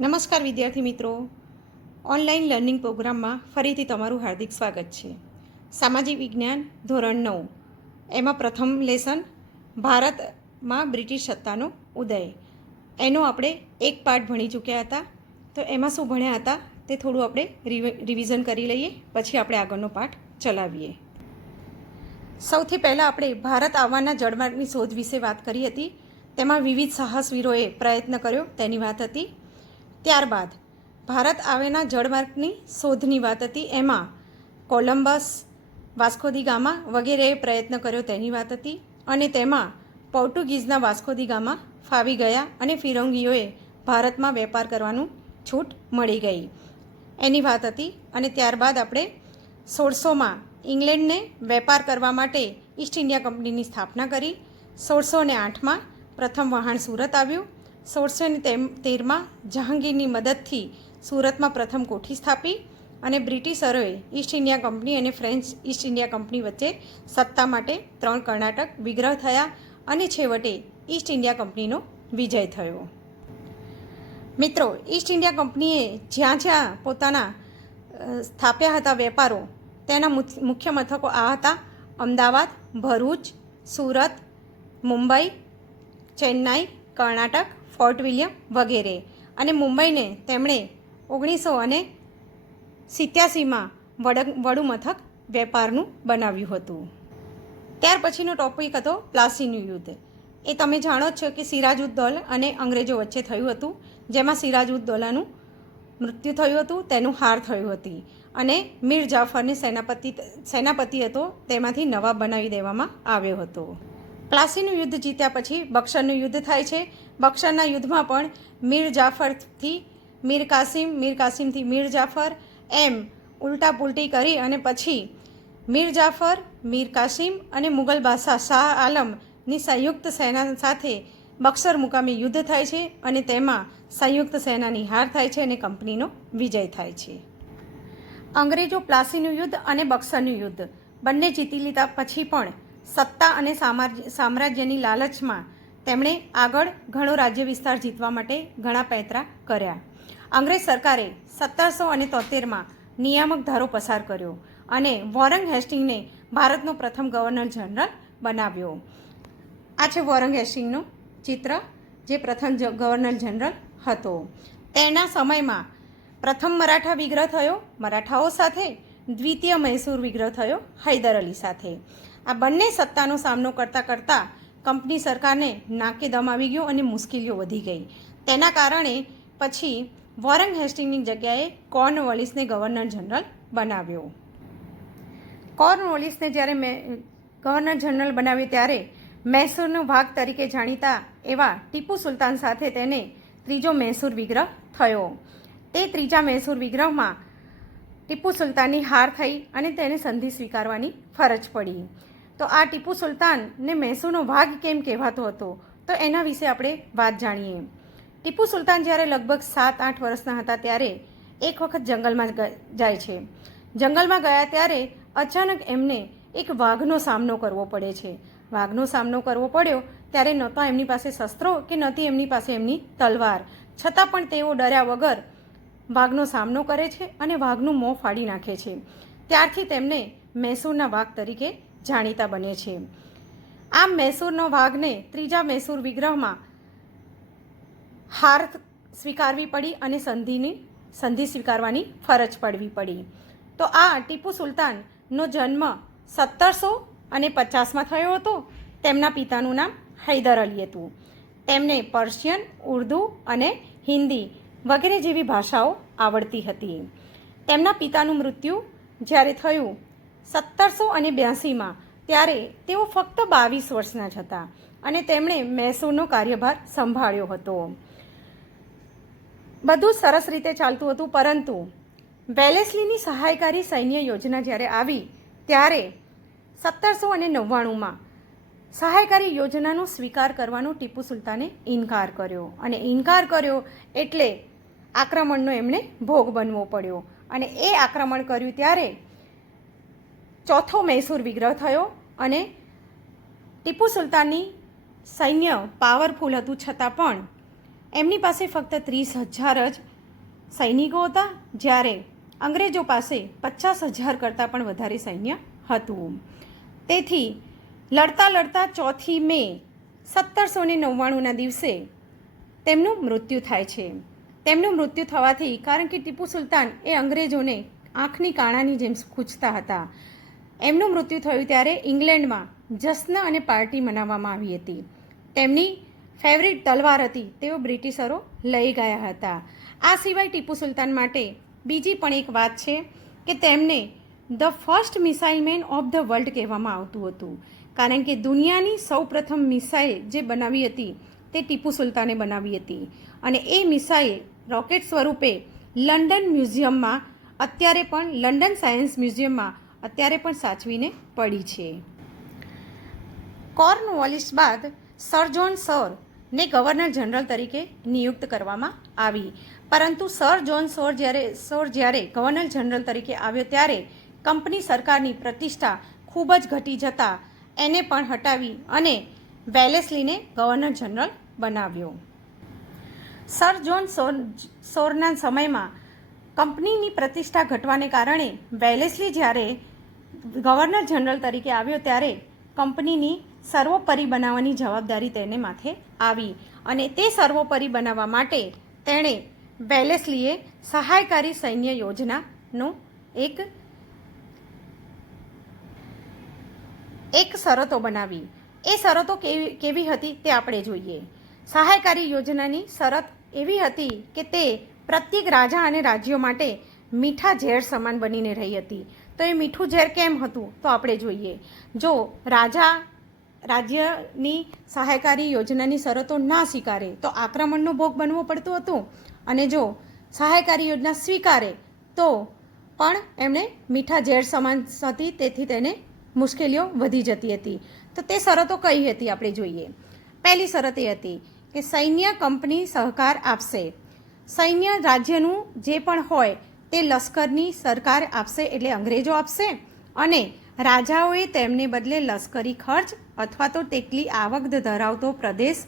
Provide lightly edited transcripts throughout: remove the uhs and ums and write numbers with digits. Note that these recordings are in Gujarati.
નમસ્કાર વિદ્યાર્થી મિત્રો, ઓનલાઈન લર્નિંગ પ્રોગ્રામમાં ફરીથી તમારું હાર્દિક સ્વાગત છે. સામાજિક વિજ્ઞાન ધોરણ 9 એમાં પ્રથમ લેસન ભારતમાં બ્રિટિશ સત્તાનો ઉદય એનો આપણે એક પાઠ ભણી ચૂક્યા હતા. તો એમાં શું ભણ્યા હતા તે થોડું આપણે રિવિઝન કરી લઈએ, પછી આપણે આગળનો પાઠ ચલાવીએ. સૌથી પહેલાં આપણે ભારત આવવાના જળમાર્ગની શોધ વિશે વાત કરી હતી. તેમાં વિવિધ સાહસવીરોએ પ્રયત્ન કર્યો તેની વાત હતી. ત્યારબાદ ભારત આવેના જળમાર્ગની શોધની વાત હતી. એમાં કોલંબસ, વાસ્કો દી ગામા વગેરેએ પ્રયત્ન કર્યો તેની વાત હતી. અને તેમાં પોર્ટુગીઝના વાસ્કો દી ગામા ફાવી ગયા અને ફિરંગીઓએ ભારતમાં વેપાર કરવાનું છૂટ મળી ગઈ એની વાત હતી. અને ત્યારબાદ આપણે 1600માં ઇંગ્લેન્ડને વેપાર કરવા માટે ઈસ્ટ ઇન્ડિયા કંપનીની સ્થાપના કરી. 1608માં પ્રથમ વહાણ સુરત આવ્યું. 1613માં જહાંગીરની મદદથી સુરતમાં પ્રથમ કોઠી સ્થાપી અને બ્રિટિશરોએ ઈસ્ટ ઇન્ડિયા કંપની અને ફ્રેન્ચ ઈસ્ટ ઇન્ડિયા કંપની વચ્ચે સત્તા માટે 3 કર્ણાટક વિગ્રહ થયા અને છેવટે ઈસ્ટ ઇન્ડિયા કંપનીનો વિજય થયો. મિત્રો, ઈસ્ટ ઇન્ડિયા કંપનીએ જ્યાં જ્યાં પોતાના સ્થાપ્યા હતા વેપારો, તેના મુખ્ય મથકો આ હતા: અમદાવાદ, ભરૂચ, સુરત, મુંબઈ, ચેન્નાઈ, કર્ણાટક, ફોર્ટ વિલિયમ વગેરે. અને મુંબઈને તેમણે 1987માં વડુ મથક વેપારનું બનાવ્યું હતું. ત્યાર પછીનો ટોપિક હતો પ્લાસીનું યુદ્ધ. એ તમે જાણો જ છો કે સિરાજુદ્દૌલા અને અંગ્રેજો વચ્ચે થયું હતું, જેમાં સિરાજુદ્દૌલાનું મૃત્યુ થયું હતું, તેનું હાર થયું હતી અને મીર જાફરને સેનાપતિ હતો તેમાંથી નવાબ બનાવી દેવામાં આવ્યો હતો. પ્લાસીનું યુદ્ધ જીત્યા પછી બક્સરનું યુદ્ધ થાય છે. બક્સરના યુદ્ધમાં પણ મીર જાફરથી મીર કાસિમ, મીર કાસિમથી મીર જાફર એમ ઉલટા પુલટી કરી અને પછી મીર જાફર, મીર કાસિમ અને મુગલ બાદશાહ શાહ આલમની સંયુક્ત સેના સાથે બક્સર મુકામે યુદ્ધ થાય છે અને તેમાં સંયુક્ત સેનાની હાર થાય છે અને કંપનીનો વિજય થાય છે. અંગ્રેજો પ્લાસીનું યુદ્ધ અને બક્સરનું યુદ્ધ બંને જીતી લીધા પછી પણ સત્તા અને સામ્રાજ્યની લાલચમાં તેમણે આગળ ઘણો રાજ્ય વિસ્તાર જીતવા માટે ઘણા પ્રયત્ન કર્યા. અંગ્રેજ સરકારે 1773માં નિયામક ધારો પસાર કર્યો અને વોરંગ હેસ્ટિંગને ભારતનો પ્રથમ ગવર્નર જનરલ બનાવ્યો. આ છે વોરંગ હેસ્ટિંગનું ચિત્ર, જે પ્રથમ ગવર્નર જનરલ હતો. તેના સમયમાં પ્રથમ મરાઠા વિગ્રહ થયો મરાઠાઓ સાથે, દ્વિતીય મૈસૂર વિગ્રહ થયો હૈદર અલી સાથે. આ બંને સત્તાનો સામનો કરતાં કરતાં કંપની સરકારને નાકે દમ આવી ગયો અને મુશ્કેલીઓ વધી ગઈ. તેના કારણે પછી વોરંગ હેસ્ટિંગની જગ્યાએ કોર્નવોલિસને ગવર્નર જનરલ બનાવ્યો. કોર્નવોલિસને જ્યારે ગવર્નર જનરલ બનાવ્યો ત્યારે મૈસૂરનો ભાગ તરીકે જાણીતા એવા ટીપુ સુલતાન સાથે તેને ત્રીજો મૈસૂર વિગ્રહ થયો. તે ત્રીજા મૈસૂર વિગ્રહમાં ટીપુ સુલતાનની હાર થઈ અને તેને સંધિ સ્વીકારવાની ફરજ પડી. તો આ ટીપુ સુલતાનને મૈસૂરનો ભાગ કેમ કહેવાતો હતો, તો એના વિશે આપણે વાત જાણીએ. ટીપુ સુલતાન જ્યારે લગભગ 7-8 વર્ષના હતા ત્યારે એક વખત જંગલમાં જાય છે. જંગલમાં ગયા ત્યારે અચાનક એમને એક વાઘનો સામનો કરવો પડે છે. વાઘનો સામનો કરવો પડ્યો ત્યારે નહોતા એમની પાસે શસ્ત્રો કે નહોતી એમની પાસે એમની તલવાર, છતાં પણ તેઓ ડર્યા વગર વાઘનો સામનો કરે છે અને વાઘનું મોં ફાડી નાખે છે. ત્યારથી તેમને મૈસૂરના વાઘ તરીકે જાણીતા બને છે. આમ મૈસૂરનો વાઘને ત્રીજા મૈસૂર વિગ્રહમાં હાર સ્વીકારવી પડી અને સંધિ સ્વીકારવાની ફરજ પડવી પડી. તો આ ટીપુ સુલતાનનો જન્મ 1750માં થયો હતો. તેમના પિતાનું નામ હૈદર અલી હતું. તેમને પર્શિયન, ઉર્દૂ અને હિન્દી વગેરે જેવી ભાષાઓ આવડતી હતી. તેમના પિતાનું મૃત્યુ જ્યારે થયું 1782માં, ત્યારે તેઓ ફક્ત 22 વર્ષના જ હતા અને તેમણે મૈસૂરનો કાર્યભાર સંભાળ્યો હતો. બધું સરસ રીતે ચાલતું હતું, પરંતુ વેલેસ્લીની સહાયકારી સૈન્ય યોજના જ્યારે આવી ત્યારે 1799માં સહાયકારી યોજનાનો સ્વીકાર કરવાનો ટીપુ સુલતાને ઇનકાર કર્યો અને ઇનકાર કર્યો એટલે આક્રમણનો એમણે ભોગ બનવો પડ્યો. અને એ આક્રમણ કર્યું ત્યારે ચોથો મૈસૂર વિગ્રહ થયો અને ટીપુ સુલતાનની સૈન્ય પાવરફુલ હતું, છતાં પણ એમની પાસે ફક્ત 30,000 જ સૈનિકો હતા, જ્યારે અંગ્રેજો પાસે 50,000 કરતાં પણ વધારે સૈન્ય હતું. તેથી લડતા લડતા 4 મે 1799ના દિવસે તેમનું મૃત્યુ થાય છે. તેમનું મૃત્યુ થવાથી, કારણ કે ટીપુ સુલતાન એ અંગ્રેજોને આંખની કાણાની જેમ ખૂંચતા હતા, એમનું મૃત્યુ થયું ત્યારે ઇંગ્લેન્ડમાં જશ્ન અને પાર્ટી મનાવવામાં આવી હતી. તેમની ફેવરિટ તલવાર હતી, તેઓ બ્રિટિશરો લઈ ગયા હતા. આ સિવાય ટીપુ સુલતાન માટે બીજી પણ એક વાત છે કે તેમને the first missile man of the world કહેવામાં આવતું હતું, કારણ કે દુનિયાની સૌપ્રથમ મિસાઇલ જે બનાવી હતી તે ટીપુ સુલતાને બનાવી હતી. અને એ મિસાઇલ રોકેટ સ્વરૂપે લંડન મ્યુઝિયમમાં અત્યારે પણ, લંડન સાયન્સ મ્યુઝિયમમાં અત્યારે પણ સાચવીને પડી છે. કોર્નવોલિસ બાદ સર જ્હોન સૌરને ગવર્નર જનરલ તરીકે નિયુક્ત કરવામાં આવી, પરંતુ સર જ્હોન સૌર જ્યારે ગવર્નર જનરલ તરીકે આવ્યો ત્યારે કંપની સરકારની પ્રતિષ્ઠા ખૂબ જ ઘટી જતાં એને પણ હટાવી અને વેલેસ્લીને ગવર્નર જનરલ બનાવ્યો. સર જ્હોન સૌરના સમયમાં કંપનીની પ્રતિષ્ઠા ઘટવાને કારણે વેલેસ્લી જ્યારે ગવર્નર જનરલ તરીકે આવ્યો ત્યારે કંપનીની સર્વોપરી બનાવવાની જવાબદારી તેને માથે આવી, અને તે સર્વોપરી બનાવવા માટે તેણે વેલેસ્લીએ સહાયકારી સૈન્ય યોજનાનો એક શરતો બનાવી. એ શરતો કેવી હતી તે આપણે જોઈએ. સહાયકારી યોજનાની શરત એવી હતી કે તે પ્રત્યેક રાજા અને રાજ્યો માટે મીઠા ઝેર સમાન બનીને રહી હતી. તો એ મીઠું ઝેર કેમ હતું તો આપણે જોઈએ. જો રાજ્યની સહાયકારી યોજનાની શરતો ના સ્વીકારે તો આક્રમણનો ભોગ બનવો પડતો હતો, અને જો સહાયકારી યોજના સ્વીકારે તો પણ એમણે મીઠા ઝેર સમાન હતી, તેથી તેને મુશ્કેલીઓ વધી જતી હતી. તો તે શરતો કઈ હતી આપણે જોઈએ. પહેલી શરત એ હતી કે સૈન્ય કંપની સહકાર આપશે. સૈન્ય રાજ્યનું જે પણ હોય તે લશ્કરની સરકાર આપશે, એટલે અંગ્રેજો આપશે, અને રાજાઓએ તેમને બદલે લશ્કરી ખર્ચ અથવા તો તેટલી આવક ધરાવતો પ્રદેશ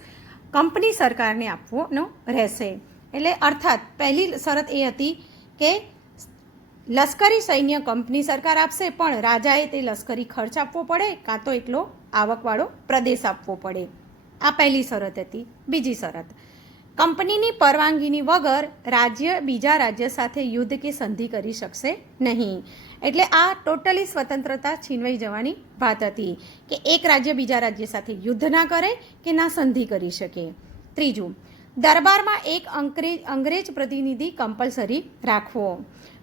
કંપની સરકારને આપવાનો રહેશે. એટલે અર્થાત પહેલી શરત એ હતી કે લશ્કરી સૈન્ય કંપની સરકાર આપશે, પણ રાજાએ તે લશ્કરી ખર્ચ આપવો પડે કાં તો એટલો આવકવાળો પ્રદેશ આપવો પડે. આ પહેલી શરત હતી. બીજી શરત, કંપનીની પરવાનગીની વગર રાજ્ય બીજા રાજ્ય સાથે યુદ્ધ કે સંધિ કરી શકશે નહીં. એટલે આ ટોટલી સ્વતંત્રતા છીનવાઈ જવાની વાત હતી કે એક રાજ્ય બીજા રાજ્ય સાથે યુદ્ધ ના કરે કે ના સંધિ કરી શકે. ત્રીજું, દરબારમાં એક અંગ્રેજ પ્રતિનિધિ કમ્પલસરી રાખવો.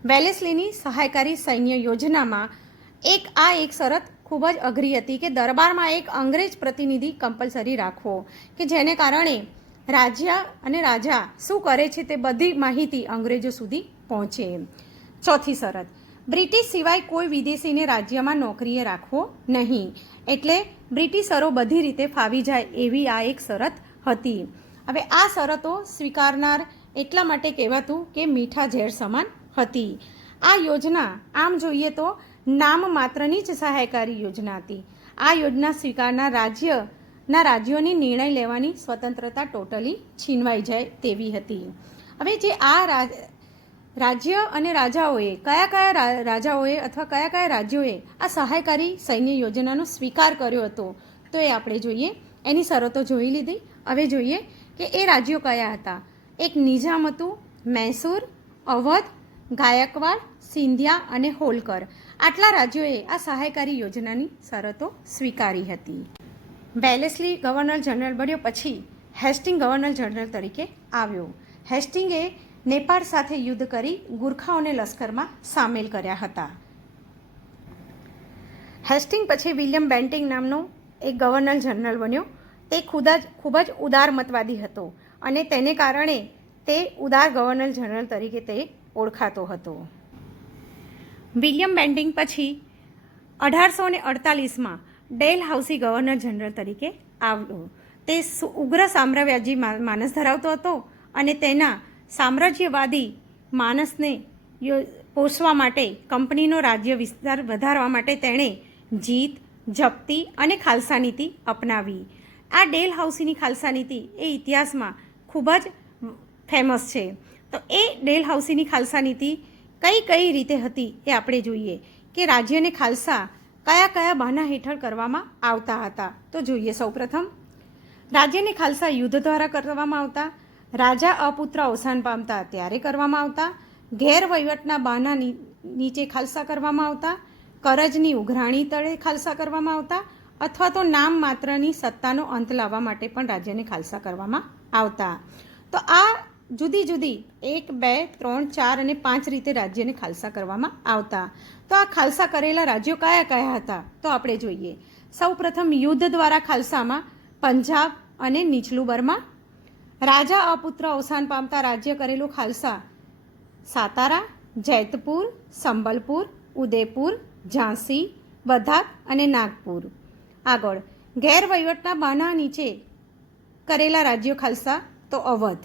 વેલેસ્લીની સહાયકારી સૈન્ય યોજનામાં એક શરત ખૂબ જ અઘરી હતી કે દરબારમાં એક અંગ્રેજ પ્રતિનિધિ કમ્પલસરી રાખવો, કે જેને કારણે રાજ્ય અને રાજા શું કરે છે તે બધી માહિતી અંગ્રેજો સુધી પહોંચે. ચોથી શરત, બ્રિટિશ સિવાય કોઈ વિદેશીને રાજ્યમાં નોકરીએ રાખવો નહીં. એટલે બ્રિટિશરો બધી રીતે ફાવી જાય એવી આ એક શરત હતી. હવે આ શરતો સ્વીકારનાર એટલા માટે કહેવાતું કે મીઠા ઝેર સમાન હતી. આ યોજના આમ જોઈએ તો નામ માત્રની જ સહાયકારી યોજના હતી. આ યોજના સ્વીકારનાર રાજ્યોની નિર્ણય લેવાની સ્વતંત્રતા ટોટલી છીનવાઈ જાય તેવી હતી. હવે જે આ રાજ્ય અને રાજાઓએ કયા રાજાઓએ અથવા કયા રાજ્યોએ આ સહાયકારી સૈન્ય યોજનાનો સ્વીકાર કર્યો હતો તો એ આપણે જોઈએ. એની શરતો જોઈ લીધી. હવે જોઈએ કે એ રાજ્યો કયા હતા. એક નિઝામ હતું, મૈસૂર, અવધ, ગાયકવાડ, સિંધિયા અને હોલકર. આટલા રાજ્યોએ આ સહાયકારી યોજનાની શરતો સ્વીકારી હતી. વેલેસ્લી ગવર્નર જનરલ બન્યો પછી હેસ્ટિંગ ગવર્નર જનરલ તરીકે આવ્યો. હેસ્ટિંગે નેપાળ સાથે યુદ્ધ કરી ગુરખાઓને લશ્કરમાં સામેલ કર્યા હતા. હેસ્ટિંગ પછી વિલિયમ બેન્ટિંગ નામનો એક ગવર્નર જનરલ બન્યો. તે ખૂબ જ ઉદારમતવાદી હતો અને તેને કારણે તે ઉદાર ગવર્નર જનરલ તરીકે તે ઓળખાતો હતો. વિલિયમ બેન્ટિંગ પછી 1848માં ડેલહાઉસી ગવર્નર જનરલ તરીકે આવ્યો. તે ઉગ્ર સામ્રાજ્યવાદી માનસ ધરાવતો હતો અને તેના સામ્રાજ્યવાદી માનસને પોષવા માટે કંપનીનો રાજ્ય વિસ્તાર વધારવા માટે તેણે જીત, જપ્તી અને ખાલસા નીતિ અપનાવી. આ ડેલહાઉસીની ખાલસા નીતિ એ ઇતિહાસમાં ખૂબ જ ફેમસ છે. તો એ ડેલહાઉસીની ખાલસા નીતિ કઈ કઈ રીતે હતી એ આપણે જોઈએ કે રાજ્યને ખાલસા કયા કયા બહાના હેઠળ કરવામાં આવતા હતા. તો જોઈએ સૌપ્રથમ રાજ્યને ખાલસા યુદ્ધ દ્વારા કરવામાં આવતા, રાજા અપુત્ર અવસાન પામતા ત્યારે કરવામાં આવતા, ગેરવહીવટના બહાના નીચે ખાલસા કરવામાં આવતા, કરજની ઉઘરાણી તળે ખાલસા કરવામાં આવતા, અથવા તો નામ માત્રની સત્તાનો અંત લાવવા માટે પણ રાજ્યને ખાલસા કરવામાં આવતા. તો આ જુદી જુદી 1, 2, 3, 4 અને 5 રીતે રાજ્યને ખાલસા કરવામાં આવતા. તો આ ખાલસા કરેલા રાજ્યો કયા કયા હતા તો આપણે જોઈએ. સૌપ્રથમ યુદ્ધ દ્વારા ખાલસામાં પંજાબ અને નીચલું બર્મા, રાજા અપુત્ર અવસાન પામતા રાજ્ય કરેલું ખાલસા સાતારા, જૈતપુર, સંબલપુર, ઉદયપુર, ઝાંસી, બધાત અને નાગપુર. આગળ ગેરવહીવટના બહાના નીચે કરેલા રાજ્યો ખાલસા તો અવધ,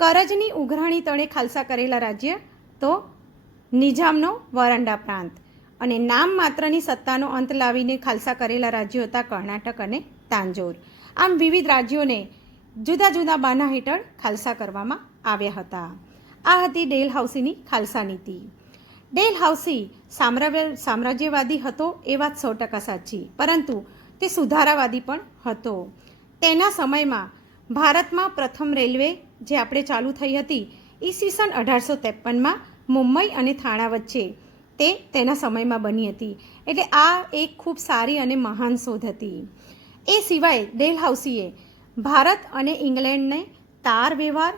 કરજની ઉઘરાણી તળે ખાલસા કરેલા રાજ્ય તો નિઝામનો વરંડા પ્રાંત, અને નામ માત્રની સત્તાનો અંત લાવીને ખાલસા કરેલા રાજ્યો હતા કર્ણાટક અને તાંજોર. આમ વિવિધ રાજ્યોને જુદા જુદા બહાના હેઠળ ખાલસા કરવામાં આવ્યા હતા. આ હતી ડેલહાઉસીની ખાલસા નીતિ. ડેલહાઉસી સામ્રાજ્યવાદી હતો એ વાત 100% સાચી, પરંતુ તે સુધારાવાદી પણ હતો. તેના સમયમાં ભારતમાં પ્રથમ રેલવે જે આપણે ચાલુ થઈ હતી ઈસવીસન 1853માં મુંબઈ અને થાણા વચ્ચે, તે તેના સમયમાં બની હતી. એટલે આ એક ખૂબ સારી અને મહાન શોધ હતી. એ સિવાય ડેલહાઉસીએ ભારત અને ઇંગ્લેન્ડને તાર વ્યવહાર,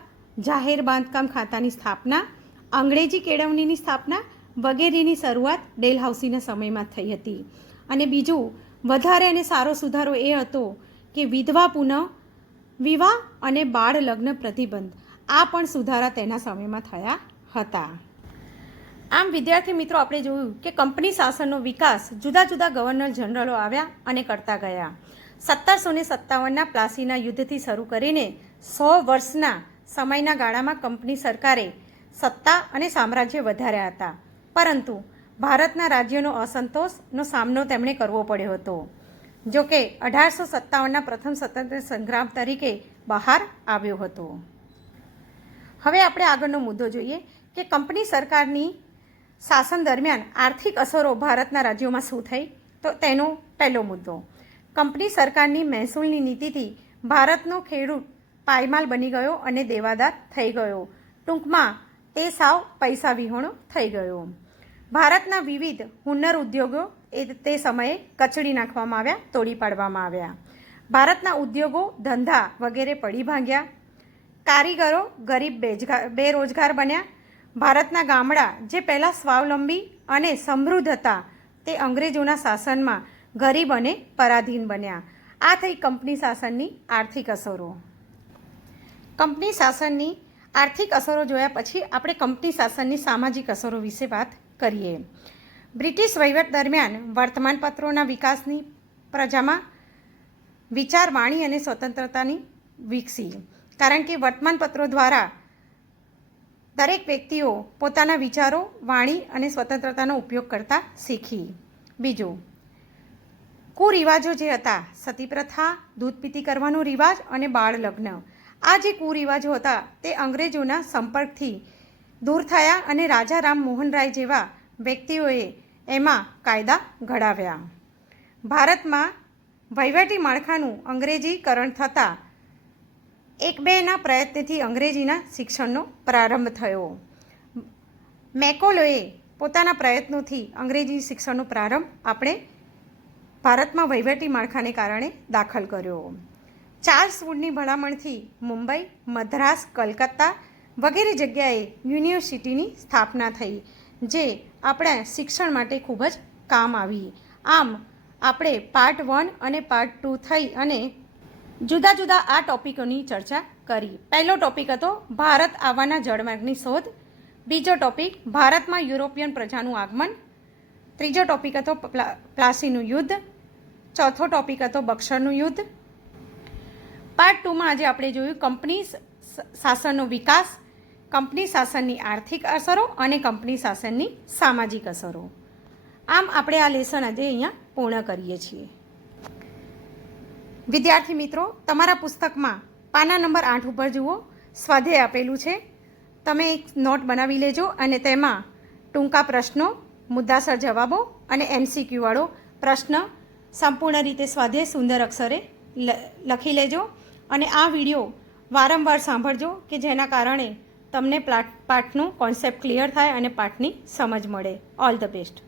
જાહેર બાંધકામ ખાતાની સ્થાપના, અંગ્રેજી કેળવણીની સ્થાપના વગેરેની શરૂઆત ડેલહાઉસીના સમયમાં થઈ હતી. અને બીજું વધારે અને સારો સુધારો એ હતો કે વિધવા પુનઃ વિવાહ અને બાળ લગ્ન પ્રતિબંધ, આ પણ સુધારા તેના સમયમાં થયા હતા. આમ વિદ્યાર્થી મિત્રો, આપણે જોયું કે કંપની શાસનનો વિકાસ જુદા જુદા ગવર્નર જનરલો આવ્યા અને કરતા ગયા. 1757ના પ્લાસીના યુદ્ધથી શરૂ કરીને 100 વર્ષના સમયના ગાળામાં કંપની સરકારે સત્તા અને સામ્રાજ્ય વધાર્યા હતા, પરંતુ ભારતના રાજ્યોનો અસંતોષનો સામનો તેમણે કરવો પડ્યો હતો. જો કે 1857ના પ્રથમ સ્વતંત્ર સંગ્રામ તરીકે બહાર આવ્યો હતો. હવે આપણે આગળનો મુદ્દો જોઈએ કે કંપની સરકારની શાસન દરમિયાન આર્થિક અસરો ભારતના રાજ્યોમાં શું થઈ. તો તેનો પહેલો મુદ્દો, કંપની સરકારની મહેસૂલની નીતિથી ભારતનો ખેડૂત પાયમાલ બની ગયો અને દેવાદાર થઈ ગયો. ટૂંકમાં તે સાવ પૈસા વિહોણો થઈ ગયો. ભારતના વિવિધ હુન્નર ઉદ્યોગો તે સમયે કચડી નાખવામાં આવ્યા, તોડી પાડવામાં આવ્યા. ભારતના ઉદ્યોગો, ધંધા વગેરે પડી ભાંગ્યા. કારીગરો ગરીબ બેરોજગાર બન્યા. ભારતના ગામડા જે પહેલાં સ્વાવલંબી અને સમૃદ્ધ હતા તે અંગ્રેજોના શાસનમાં ગરીબ અને પરાધીન બન્યા. આ થઈ કંપની શાસનની આર્થિક અસરો. કંપની શાસનની આર્થિક અસરો જોયા પછી આપણે કંપની શાસનની સામાજિક અસરો વિશે વાત કરીએ. બ્રિટિશ વહીવટ દરમિયાન વર્તમાનપત્રોના વિકાસની પ્રજામાં વિચાર, વાણી અને સ્વતંત્રતાની વિકસી, કારણ કે વર્તમાનપત્રો દ્વારા દરેક વ્યક્તિઓ પોતાના વિચારો, વાણી અને સ્વતંત્રતાનો ઉપયોગ કરતા શીખી. બીજું, કુરિવાજો જે હતા, સતી પ્રથા, દૂધ પીતી કરવાનો રિવાજ અને બાળ લગ્ન, આ જે કુરિવાજો હતા તે અંગ્રેજોના સંપર્કથી દૂર થયા અને રાજા રામ મોહન રાય જેવા વ્યક્તિઓએ એમાં કાયદા ઘડાવ્યા. ભારતમાં વહીવટી માળખાનું અંગ્રેજીકરણ થતાં 1-2ના પ્રયત્નથી અંગ્રેજીના શિક્ષણનો પ્રારંભ થયો. મેકોલોએ પોતાના પ્રયત્નોથી અંગ્રેજી શિક્ષણનો પ્રારંભ આપણે ભારતમાં વહીવટી માળખાને કારણે દાખલ કર્યો. ચાર્લ્સ વુડની ભલામણથી મુંબઈ, મદ્રાસ, કલકત્તા વગેરે જગ્યાએ યુનિવર્સિટીની સ્થાપના થઈ, જે આપણા શિક્ષણ માટે ખૂબ જ કામ આવી. આમ આપણે પાર્ટ 1 અને પાર્ટ 2 થઈ અને જુદા જુદા આ ટોપિકોની ચર્ચા કરી. પહેલો ટોપિક હતો ભારત આવવાના જળમાર્ગની શોધ. બીજો ટોપિક ભારતમાં યુરોપિયન પ્રજાનું આગમન. ત્રીજો ટોપિક હતો પ્લાસીનું યુદ્ધ. ચોથો ટોપિક હતો બક્સરનું યુદ્ધ. પાર્ટ 2માં આજે આપણે જોયું કંપની શાસનનો વિકાસ, કંપની શાસનની આર્થિક અસરો અને કંપની શાસનની સામાજિક અસરો. આમ આપણે આ લેસન આજે અહીંયા પૂર્ણ કરીએ છીએ. વિદ્યાર્થી મિત્રો, તમારા પુસ્તકમાં પાના નંબર 8 ઉપર જુઓ, સ્વાધ્યાય આપેલું છે. તમે એક નોટ બનાવી લેજો અને તેમાં ટૂંકા પ્રશ્નો, મુદ્દાસર જવાબો અને MCQ વાળો પ્રશ્ન સંપૂર્ણ રીતે સ્વાધ્યાય સુંદર અક્ષરે લખી લેજો. અને આ વિડીયો વારંવાર સાંભળજો કે જેના કારણે તમને પાઠનું કોન્સેપ્ટ ક્લિયર થાય અને પાઠની સમજ મળે. All the best.